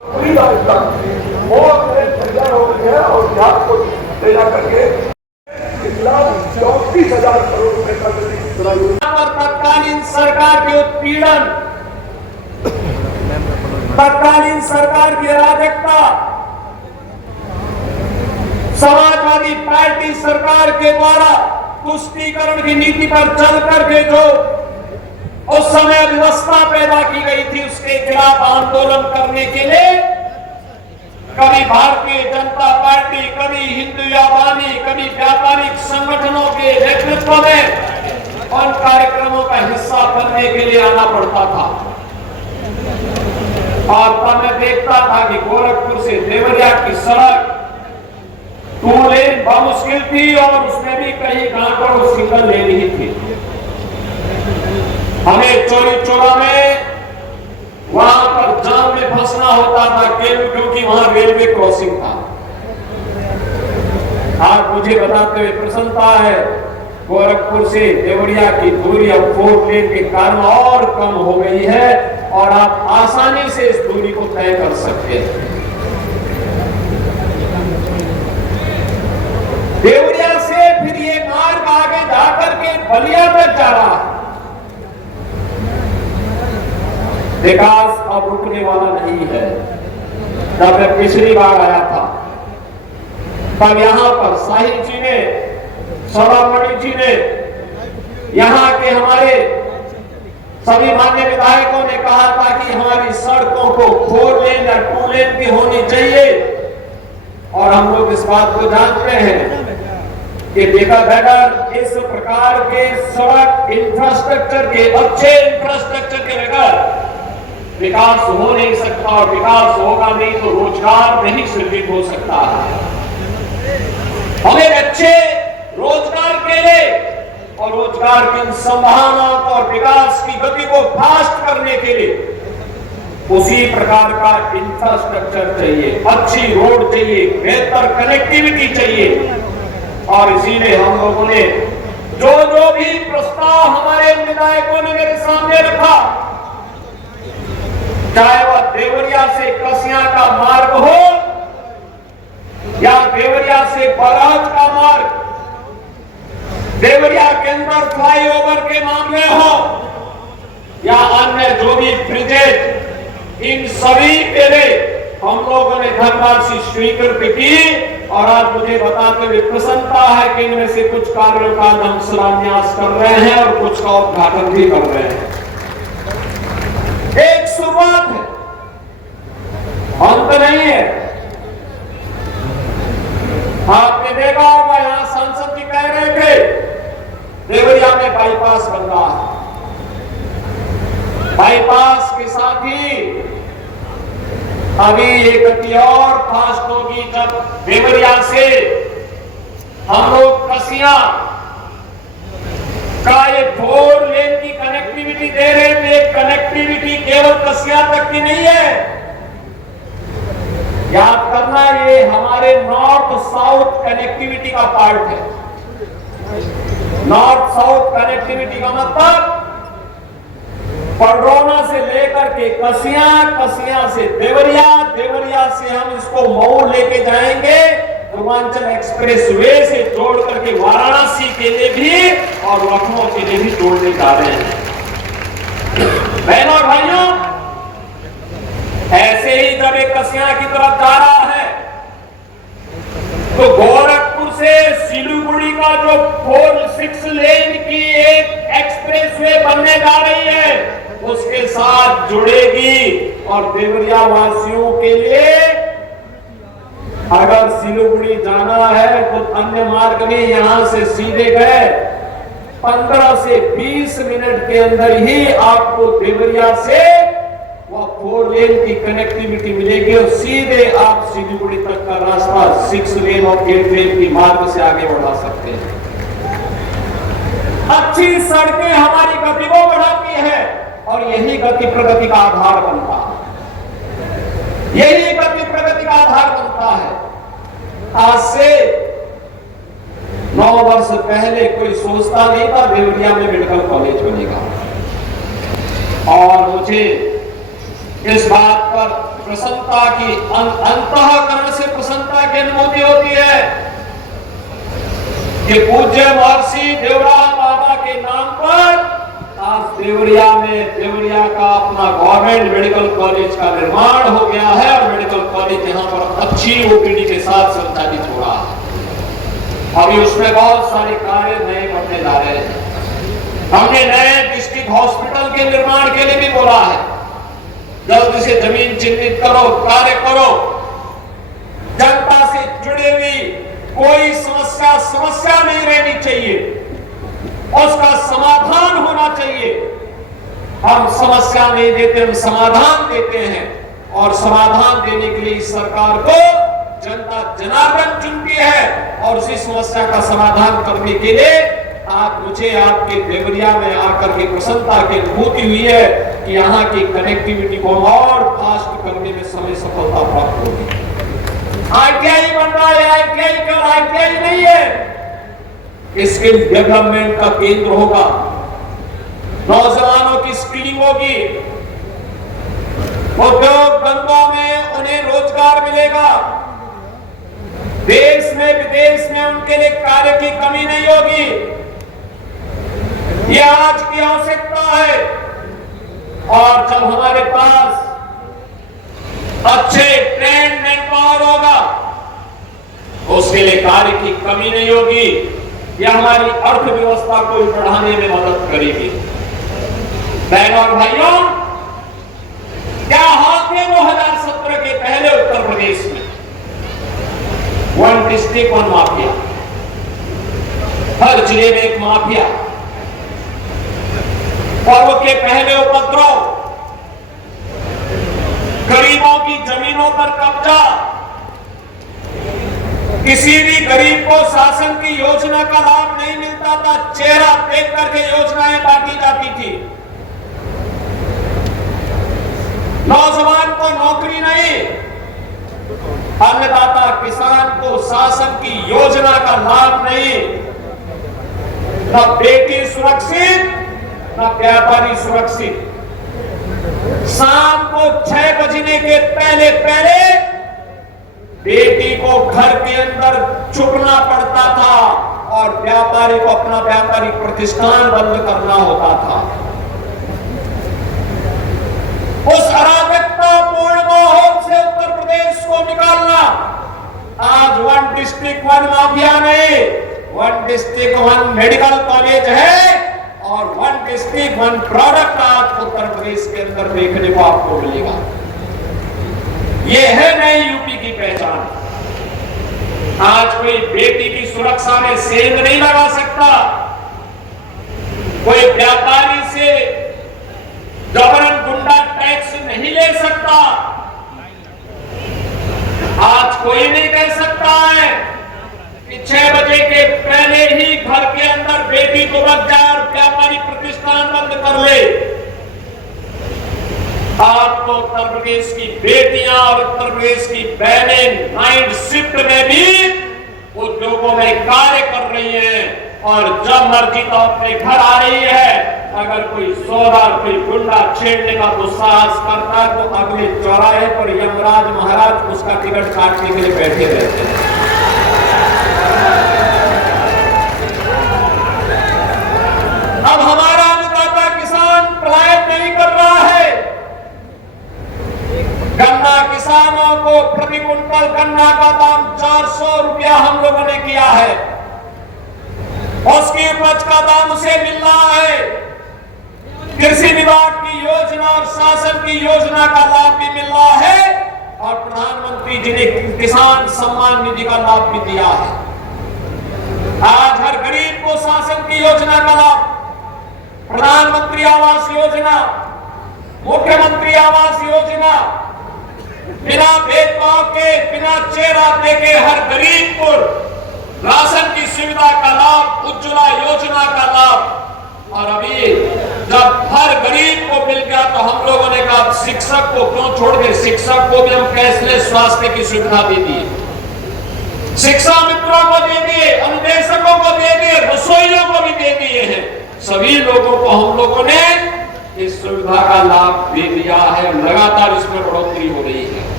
पूरी राजस्थान वो तैयार हो गई है और जात को ले जा करके 1,34,000 करोड़ रुपए का तत्कालीन सरकार के उत्पीड़न, तत्कालीन सरकार की अराजकता, समाजवादी पार्टी सरकार के द्वारा तुष्टीकरण की नीति पर चल करके जो उस समय व्यवस्था पैदा की गई थी, उसके खिलाफ आंदोलन करने के लिए कभी भारतीय जनता पार्टी, कभी हिंदू आवामी, कभी व्यापारिक संगठनों के नेतृत्व में उन कार्यक्रमों का हिस्सा बनने के लिए आना पड़ता था। और तब मैं देखता था कि गोरखपुर से देवरिया की सड़क 2 लेन बमुश्किल थी और उसमें भी कई घाटों और सिंगल लेन ही थी। हमें चोरी चोरा में वहां पर जाम में फंसना होता था क्योंकि वहां रेलवे क्रॉसिंग था। आज मुझे बताते हुए प्रसन्नता है, गोरखपुर से देवरिया की दूरी अब 4 लेन के कारण और कम हो गई है और आप आसानी से इस दूरी को तय कर सकते हैं। देवरिया से फिर ये मार्ग आगे जाकर के बलिया तक जा रहा है। विकास अब रुकने वाला नहीं है। जब मैं पिछली बार आया था तब यहां पर साहिल जी ने, सौरामणि जी ने, यहां के हमारे सभी मान्य विधायकों ने कहा था कि हमारी सड़कों को 4 लेन या 2 लेन की होनी चाहिए। और हम लोग इस बात को जानते हैं कि देखा बगैर इस प्रकार के सड़क इंफ्रास्ट्रक्चर के, अच्छे इंफ्रास्ट्रक्चर के बगैर विकास हो नहीं सकता और विकास होगा नहीं तो रोजगार नहीं सृजित हो सकता है। हमें अच्छे रोजगार के लिए और रोजगार की संभावनाओं को और विकास की गति को फास्ट करने के लिए उसी प्रकार का इंफ्रास्ट्रक्चर चाहिए, अच्छी रोड चाहिए, बेहतर कनेक्टिविटी चाहिए। और इसीलिए हम लोगों ने जो भी प्रस्ताव हमारे विधायकों ने मेरे सामने रखा, चाहे वह देवरिया से कसिया का मार्ग हो या देवरिया से बराज का मार्ग, देवरिया के अंदर फ्लाईओवर के मामले हो या अन्य जो भी ब्रिजेज, इन सभी के लिए हम लोगों ने धनराशि स्वीकृत की। और आज मुझे बताते हुए प्रसन्नता है कि इनमें से कुछ कार्यों का हम शिलान्यास कर रहे हैं और कुछ का उद्घाटन भी कर रहे हैं। एक शुरुआत है, अंत नहीं है। आपने देखा होगा यहां सांसद जी कह रहे थे देवरिया में बाईपास बन रहा है। बाईपास के साथ ही अभी ये गति और फास्ट होगी जब देवरिया से हम लोग कसिया का ये 4 लेन की कनेक्टिविटी दे रहे थे। कनेक्टिविटी केवल कसिया तक की नहीं है, याद करना ये हमारे नॉर्थ साउथ कनेक्टिविटी का पार्ट है। नॉर्थ साउथ कनेक्टिविटी का मतलब पडरौना से लेकर के कसिया, कसिया से देवरिया, देवरिया से हम इसको मऊ लेके जाएंगे, पूर्वांचल एक्सप्रेस वे से जोड़ करके वाराणसी के लिए भी और लखनऊ के लिए भी जोड़ने जा रहे हैं। बहनों और भाइयों, ऐसे ही जब एक कसिया की तरफ जा रहा है तो गोरखपुर से सिलीगुड़ी का जो 4-6 लेन की एक एक्सप्रेस वे बनने जा रही है उसके साथ जुड़ेगी। और देवरिया वासियों के लिए अगर सिलीगुड़ी जाना है तो अन्य मार्ग में यहां से सीधे गए 15 से 20 मिनट के अंदर ही आपको देवरिया से वह 4 लेन की कनेक्टिविटी मिलेगी और सीधे आप सिलीगुड़ी तक का रास्ता 6 लेन और 8 लेन की मार्ग से आगे बढ़ा सकते हैं। अच्छी सड़कें हमारी गति को बढ़ाती है और यही गति प्रगति का आधार बनता है। यही गति प्रगति का आधार बनता है। आज से 9 वर्ष पहले कोई सोचता नहीं था देवरिया में मेडिकल कॉलेज बनेगा। और मुझे इस बात पर प्रसन्नता की अंतःकरण से प्रसन्नता की अनुभूति होती है कि पूज्य महर्षि देवराम बाबा के नाम पर आज देवरिया का अपना गवर्नमेंट मेडिकल कॉलेज का निर्माण हो गया है और मेडिकल कॉलेज यहाँ पर अच्छी ओपीडी के साथ संचालित हो रहा है। अभी उसमें बहुत सारे कार्य नए बनने जा रहे हैं। हमने नए डिस्ट्रिक्ट हॉस्पिटल के निर्माण के लिए भी बोला है, जल्दी से जमीन चिन्हित करो, कार्य करो। जनता से जुड़ी हुई कोई समस्या नहीं रहनी चाहिए, उसका समाधान होना चाहिए। हम समस्या नहीं देते, हम समाधान देते हैं और समाधान देने के लिए इस सरकार को जनता जनार्दन चुनती है और उसी समस्या का समाधान करने के लिए आज मुझे आपके देवरिया में आकर के प्रसन्नता की अनुभूति हुई है कि यहाँ की कनेक्टिविटी को और फास्ट करने में समय सफलता प्राप्त होगी। ITI बन रहा है, ITI नहीं है, स्किल डेवलपमेंट का केंद्र होगा, नौजवानों की स्किलिंग होगी, उद्योग धंधों में उन्हें रोजगार मिलेगा, देश में विदेश में उनके लिए कार्य की कमी नहीं होगी। यह आज की आवश्यकता है और जब हमारे पास अच्छे ट्रेंड मैनपावर होगा उसके लिए कार्य की कमी नहीं होगी। यह हमारी अर्थव्यवस्था को बढ़ाने में मदद करेगी। बहनों और भाइयों, क्या हाथ में 2017 के पहले उत्तर प्रदेश में वन डिस्ट्रिक्ट वन माफिया, हर जिले में एक माफिया, पर्व के पहले उपद्रव, गरीबों की जमीनों पर कब्जा, किसी भी गरीब को शासन की योजना का लाभ नहीं मिलता था, चेहरा देख करके योजनाएं बांटी जाती थी। नौजवान को नौकरी नहीं, अन्नदाता किसान को शासन की योजना का लाभ नहीं, न बेटी सुरक्षित न व्यापारी सुरक्षित। शाम को 6 बजने के पहले बेटी को घर के अंदर छुपना पड़ता था और व्यापारी को अपना व्यापारिक प्रतिष्ठान बंद करना होता था। उस अराजकतापूर्ण माहौल से उत्तर प्रदेश को निकालना आज वन डिस्ट्रिक्ट वन माफिया नहीं, one district one medical college है और वन डिस्ट्रिक्ट वन प्रोडक्ट आज उत्तर प्रदेश के अंदर देखने को आपको मिलेगा। यह है नई यूपी की पहचान। आज कोई बेटी की सुरक्षा में सेंध नहीं लगा सकता, कोई व्यापारी से जबरन गुंडा टैक्स नहीं ले सकता। आज कोई नहीं कह सकता है कि 6 बजे के पहले ही घर के अंदर बेटी को रख जाए और व्यापारी प्रतिष्ठान बंद कर ले। आप तो उत्तर प्रदेश की बेटियां और उत्तर प्रदेश की बहनें नाइट शिफ्ट में भी उद्योगों में कार्य कर रही हैं और जब मर्जी तो अपने घर आ रही है। अगर कोई सौदा कोई गुंडा छेड़ने का दुस्साहस करता है तो अगले चौराहे पर यमराज महाराज उसका टिकट काटने के लिए बैठे रहते हैं। अब हमारा अन्नदाता किसान पलायन नहीं कर रहा है। गन्ना किसानों को प्रति कुंटल गन्ना का दाम 400 रुपया हम लोगों ने किया है, उसकी उपज का दाम उसे मिल रहा है। कृषि विभाग की योजना और शासन की योजना का लाभ भी मिल रहा है और प्रधानमंत्री जी ने किसान सम्मान निधि का लाभ भी दिया है। आज हर गरीब को शासन की योजना का लाभ, प्रधानमंत्री आवास योजना, मुख्यमंत्री आवास योजना, बिना भेदभाव के बिना चेहरा देके हर गरीब को राशन की सुविधा का लाभ, उज्ज्वला योजना का लाभ। और अभी जब हर गरीब को मिल गया तो हम लोगों ने कहा शिक्षक को क्यों छोड़ दे, शिक्षक को भी हम कैशलेस स्वास्थ्य की सुविधा दे दिए, शिक्षा मित्रों को दे दिए, अनुदेशकों को दे दिए, रसोइयों को भी दे दिए हैं। सभी लोगों को हम लोगों ने इस सुविधा का लाभ दे दिया है। लगातार इसमें बढ़ोतरी हो रही है।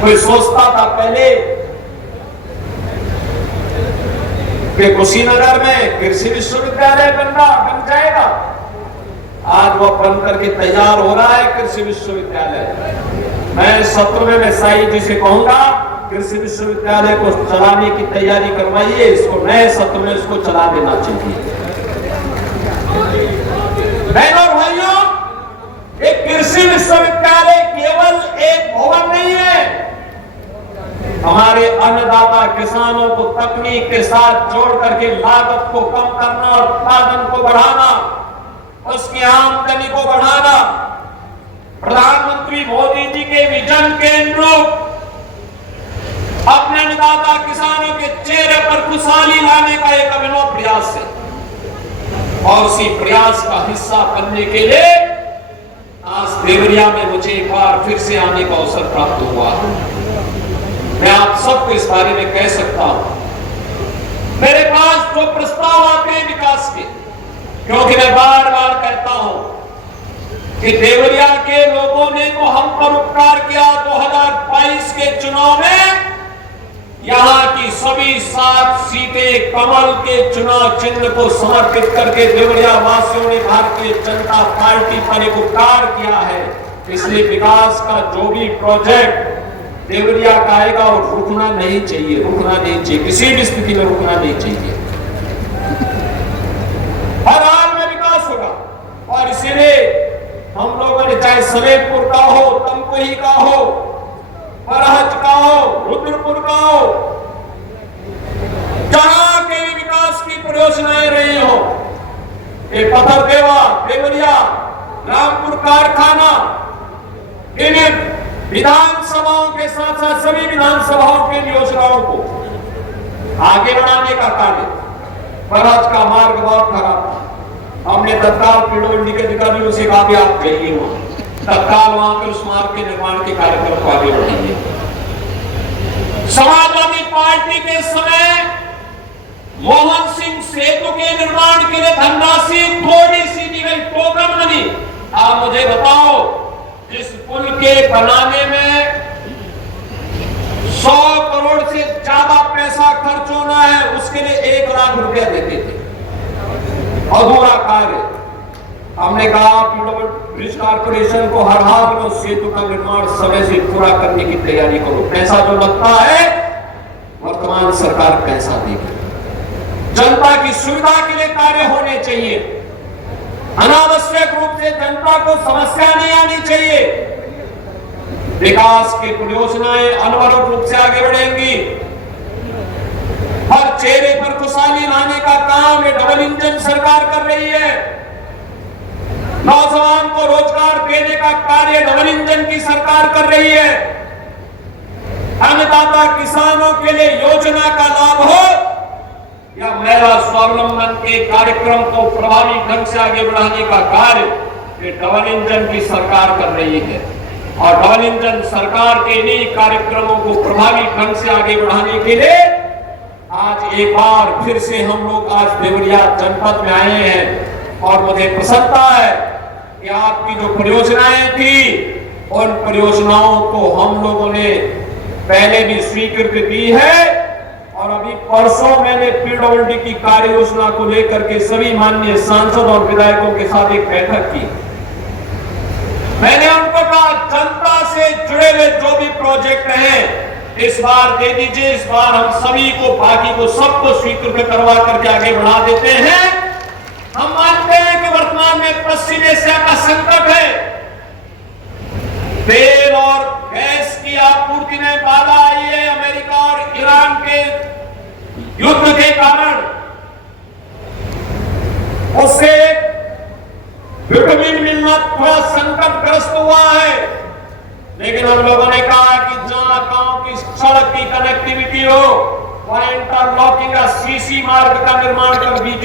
कोई सोचता था पहले कि कुशीनगर में कृषि विश्वविद्यालय बन जाएगा, आज वो बन करके तैयार हो रहा है कृषि विश्वविद्यालय। मैं सत्र में साई जी से कहूंगा कृषि विश्वविद्यालय को चलाने की तैयारी करवाइए, इसको नए सत्र में इसको चला देना चाहिए। बहनों और भाइयों, एक कृषि विश्वविद्यालय केवल एक भवन नहीं है, हमारे अन्नदाता किसानों को तकनीक के साथ जोड़ करके लागत को कम करना, उत्पादन को बढ़ाना, उसकी आमदनी को बढ़ाना, प्रधानमंत्री मोदी जी के विजन के अनुरूप अपने अन्नदाता किसानों के चेहरे पर खुशहाली लाने का एक अभिनव प्रयास है। और उसी प्रयास का हिस्सा बनने के लिए आज देवरिया में मुझे एक बार फिर से आने का अवसर प्राप्त हुआ। मैं आप सबको इस बारे में कह सकता हूं, मेरे पास जो प्रस्ताव आते हैं विकास के, क्योंकि मैं बार बार कहता हूं कि देवरिया के लोगों ने तो हम पर उपकार किया। 2022 के चुनाव में यहां की सभी 7 सीटें कमल के चुनाव चिन्ह को समर्पित करके देवरिया वासियों ने भारतीय जनता पार्टी पर एक उपकार किया है। इसलिए विकास का जो भी प्रोजेक्ट देवरिया का आएगा और रुकना नहीं चाहिए, किसी भी स्थिति में रुकना नहीं चाहिए। हर हाल में विकास होगा और इसीलिए हम लोगों ने चाहे सलेमपुर का हो, तमकुही का हो, बरहज का हो, रुद्रपुर का हो, जहां के विकास की परियोजनाएं रही हो, पथरदेवा, देवरिया, रामपुर कारखाना, इन विधानसभाओं के साथ साथ सभी विधानसभाओं की योजनाओं को आगे बढ़ाने का कार्य। बरहज का मार्ग बहुत खराब था, हमने तत्काल पीडब्ल्यूडी के अधिकारियों से कहा कि आप जाइए वहां, तत्काल वहां पर उस मार्ग के निर्माण के कार्यक्रम को आगे बढ़ाइए। समाजवादी पार्टी के समय मोहन सिंह सेतु के निर्माण के लिए धनराशि थोड़ी सी दी गई, टोकन मनी। आप मुझे बताओ, जिस पुल के बनाने में 100 करोड़ से ज्यादा पैसा खर्च होना है, उसके लिए 1 लाख रुपया देते थे, अधूरा कार्य। हमने कहा ब्रिज कॉर्पोरेशन को हर हाल में सेतु का निर्माण समय से पूरा करने की तैयारी करो। पैसा जो लगता है वर्तमान सरकार पैसा देगी, जनता की सुविधा के लिए कार्य होने चाहिए, अनावश्यक रूप से जनता को समस्या नहीं आनी चाहिए। विकास की परियोजनाएं अनवरत रूप से आगे बढ़ेंगी। हर चेहरे पर खुशहाली लाने का काम ये डबल इंजन सरकार कर रही है। नौजवान को रोजगार देने का कार्य डबल इंजन की सरकार कर रही है। अन्नदाता किसानों के लिए योजना का लाभ हो या महिला स्वावलंबन के कार्यक्रम को प्रभावी ढंग से आगे बढ़ाने का कार्य ये डबल इंजन की सरकार कर रही है। और डबल इंजन सरकार के इन्हीं कार्यक्रमों को प्रभावी ढंग से आगे बढ़ाने के लिए आज एक बार फिर से हम लोग आज देवरिया जनपद में आए हैं। और मुझे प्रसन्नता है कि आपकी जो परियोजनाएं थी उन परियोजनाओं को हम लोगों ने पहले भी स्वीकृति दी है। और अभी परसों मैंने पीडब्ल्यूडी की कार्य योजना को लेकर के सभी माननीय सांसद और विधायकों के साथ एक बैठक की। मैंने उनको कहा जनता से जुड़े हुए जो भी प्रोजेक्ट हैं इस बार दे दीजिए, इस बार हम सभी को, बाकी को सबको स्वीकृत करवा करके आगे बढ़ा देते हैं। हम मानते हैं कि वर्तमान में पश्चिम एशिया का संकट है, तेल और गैस की आपूर्ति में बाधा आई है अमेरिका और ईरान के युद्ध के कारण। उससे विटामिन मिलना थोड़ा संकटग्रस्त हुआ है, लेकिन हम लोगों ने कहा कि जहां गांव की सड़क की कनेक्टिविटी हो वहां इंटरलॉकिंग का सीसी मार्ग का निर्माण कर दीजिए।